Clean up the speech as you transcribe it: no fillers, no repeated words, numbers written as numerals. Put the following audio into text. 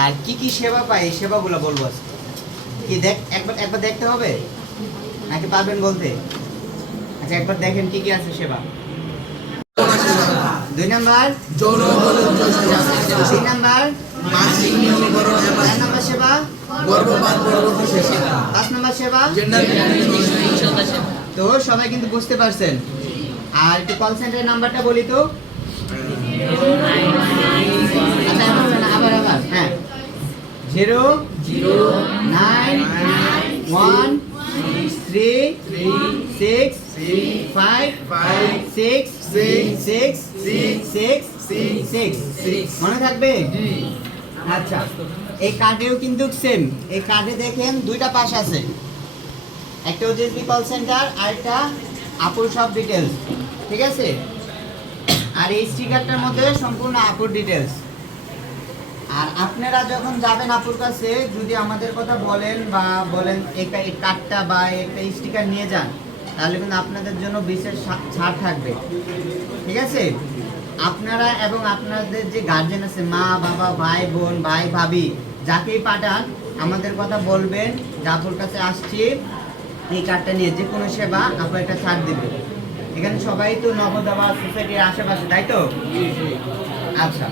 আর কি কি সেবা পাই এই সেবাগুলো বলবো আজকে। কি একবার দেখতে হবে নাকি পারবেন বলতে? আচ্ছা একবার দেখেন কি কি আছে সেবা। 2 নাম্বার 3 নাম্বার 4 নাম্বার সেবা 5 নাম্বার সেবা। তো সবাই কিন্তু বুঝতে পারছেন। আর একটু কল সেন্টারের নাম্বারটা বলি তো। আচ্ছা আবার হ্যাঁ 09113165666 মনে থাকবে? আচ্ছা এই কার্ডেও কিন্তু সেম। এই কার্ডে দেখেন দুইটা পাশ আছে, একটা ওজেসবি কল সেন্টার আর একটা আপুর সব ডিটেলস, ঠিক আছে? আর এই স্টিকারটার মধ্যে সম্পূর্ণ আপুর ডিটেলস। আর আপনারা যখন যাবেন আপুর কাছে যদি আমাদের কথা বলেন বা বলেন এই কার্ডটা বা একটা স্টিকার নিয়ে যান, তাহলে কিন্তু আপনাদের জন্য বিশেষ ছাড় থাকবে, ঠিক আছে? আপনারা এবং আপনাদের যে গার্জেন আছে, মা বাবা ভাই বোন ভাই ভাবি যাকেই পাঠান, আমাদের কথা বলবেন যে আপুর কাছে আসছি, এই কার্ডটা নিয়ে যে কোনো সেবা আপু একটা ছাড় দিবে। এখানে সবাই তো নবদাবা সোসাইটির আশেপাশে, তাই তো? আচ্ছা